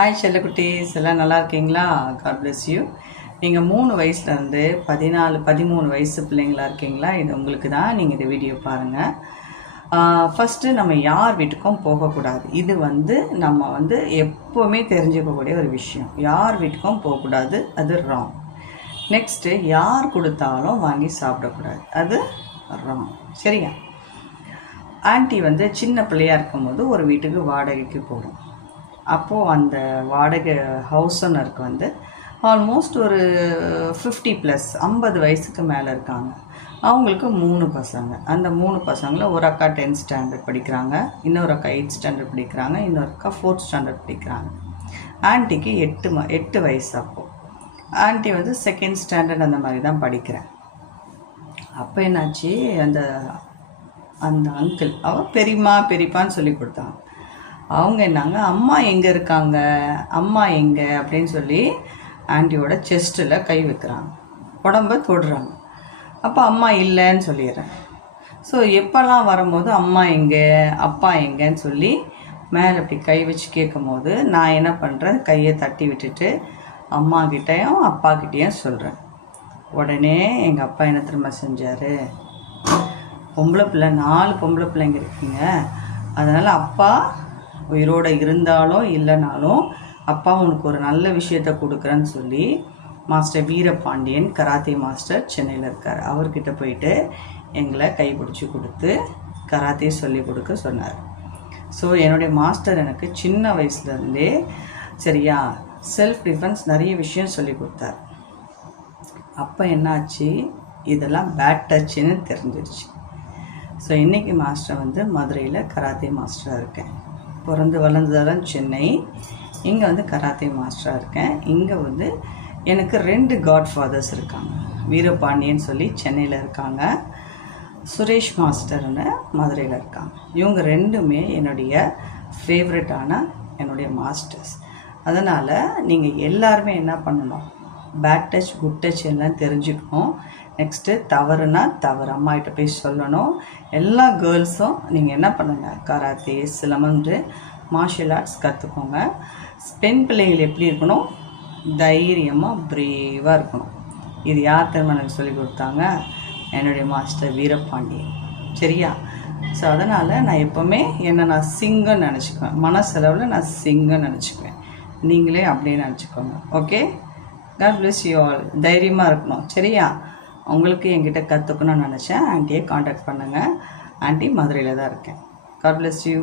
Hi செல்லக்குட்டீஸ், எல்லாம் நல்லா இருக்கீங்களா? God bless you. நீங்கள் 3 வயசுலேருந்து 14 13 வயசு பிள்ளைங்களா இருக்கீங்களா? இது உங்களுக்கு தான். நீங்கள் இந்த வீடியோ பாருங்கள். ஃபஸ்ட்டு நம்ம யார் வீட்டுக்கும் போகக்கூடாது. இது நம்ம எப்போவுமே தெரிஞ்சுக்கக்கூடிய ஒரு விஷயம். யார் வீட்டுக்கும் போகக்கூடாது, அது ராங். நெக்ஸ்ட்டு யார் கொடுத்தாலும் வாங்கி சாப்பிடக்கூடாது, அது ராங். சரியா? ஆன்ட்டி சின்ன பிள்ளையாக இருக்கும்போது ஒரு வீட்டுக்கு வாடகைக்கு போகும். அப்போது அந்த வாடகை ஹவுஸ் ஓனருக்கு ஆல்மோஸ்ட் ஒரு 50+, 50 வயசுக்கு மேலே இருக்காங்க. அவங்களுக்கு 3 பசங்க. அந்த 3 பசங்களில் ஒரு அக்கா 10th ஸ்டாண்டர்ட் படிக்கிறாங்க, இன்னொரு அக்கா 8th ஸ்டாண்டர்ட் படிக்கிறாங்க, இன்னொரு அக்கா 4th ஸ்டாண்டர்ட் படிக்கிறாங்க. ஆன்ட்டிக்கு 8 வயசு. அப்போது ஆன்ட்டி 2nd ஸ்டாண்டர்ட் அந்த மாதிரி தான் படிக்கிறேன். அப்போ என்னாச்சு, அந்த அந்த அங்கிள் பெரியம்மா பெரியப்பான்னு சொல்லி கொடுத்தாங்க. அவங்க என்னாங்க, அம்மா எங்கே இருக்காங்க, அம்மா எங்கே அப்படின்னு சொல்லி ஆண்டியோட செஸ்ட்டில் கை வைக்கிறாங்க, உடம்ப தொடுறாங்க. அப்போ அம்மா இல்லைன்னு சொல்லிடுறேன். ஸோ எப்போல்லாம் வரும்போது அம்மா எங்கே அப்பா எங்கேன்னு சொல்லி மேலே இப்படி கை வச்சு கேட்கும் போது நான் என்ன பண்ணுறேன், கையை தட்டி விட்டுட்டு அம்மாக்கிட்டையும் அப்பாக்கிட்டேயும் சொல்கிறேன். உடனே எங்கள் அப்பா என்ன திரும்ப செஞ்சார், பொம்பளை பிள்ளை 4 பொம்பளை பிள்ளைங்க இருக்கீங்க, அதனால் அப்பா உயிரோடு இருந்தாலும் இல்லைனாலும் அப்பா உனக்கு ஒரு நல்ல விஷயத்தை கொடுக்குறேன்னு சொல்லி மாஸ்டர் வீரபாண்டியன் கராத்தே மாஸ்டர் சென்னையில் இருக்கார், அவர்கிட்ட போயிட்டு எங்களை கைப்பிடிச்சி கொடுத்து கராத்தே சொல்லி கொடுக்க சொன்னார். ஸோ என்னுடைய மாஸ்டர் எனக்கு சின்ன வயசுலேருந்தே சரியா செல்ஃப் டிஃபென்ஸ் நிறைய விஷயம் சொல்லி கொடுத்தார். அப்போ என்னாச்சு, இதெல்லாம் பேட் டச்சுன்னு தெரிஞ்சிருச்சு. ஸோ இன்றைக்கி மாஸ்டர் மதுரையில் கராத்தே மாஸ்டராக இருக்கேன். பிறந்து வளர்ந்ததெல்லாம் சென்னை, இங்கே கராத்தே மாஸ்டராக இருக்கேன். இங்கே எனக்கு 2 காட்ஃபாதர்ஸ் இருக்காங்க. வீரபாண்டியன்னு சொல்லி சென்னையில் இருக்காங்க, சுரேஷ் மாஸ்டர்னு மதுரையில் இருக்காங்க. இவங்க 2மே என்னுடைய ஃபேவரட்டான என்னுடைய மாஸ்டர்ஸ். அதனால் நீங்கள் எல்லாருமே என்ன பண்ணணும், பேட் டச் குட் டச் எல்லாம் தெரிஞ்சுக்கணும். நெக்ஸ்ட்டு தவறுனா தவறு அம்மாகிட்ட போய் சொல்லணும். எல்லா கேர்ள்ஸும் நீங்கள் என்ன பண்ணுங்கள், கராத்தே சிலம்பு மார்ஷியல் ஆர்ட்ஸ் கற்றுக்கோங்க. பெண் பிள்ளைகள் எப்படி இருக்கணும், தைரியமாக பிரேவாக இருக்கணும். இது யார் தெரியுமா எனக்கு சொல்லி கொடுத்தாங்க, என்னுடைய மாஸ்டர் வீரபாண்டியன். சரியா? ஸோ அதனால் நான் எப்போவுமே நான் சிங்கன்னு நினச்சிக்குவேன், மனசளவில் நான் சிங்கன்னு நினச்சிக்குவேன். நீங்களே அப்படியே நினச்சிக்கோங்க. Okay, God bless you all. தைரியமாக இருக்கணும். சரியா? உங்களுக்கு என்கிட்ட கற்றுக்கணும்னு நினச்சேன், ஆண்டியை காண்டாக்ட் பண்ணுங்கள். ஆண்டி மதுரையில் தான் இருக்கேன். God bless you.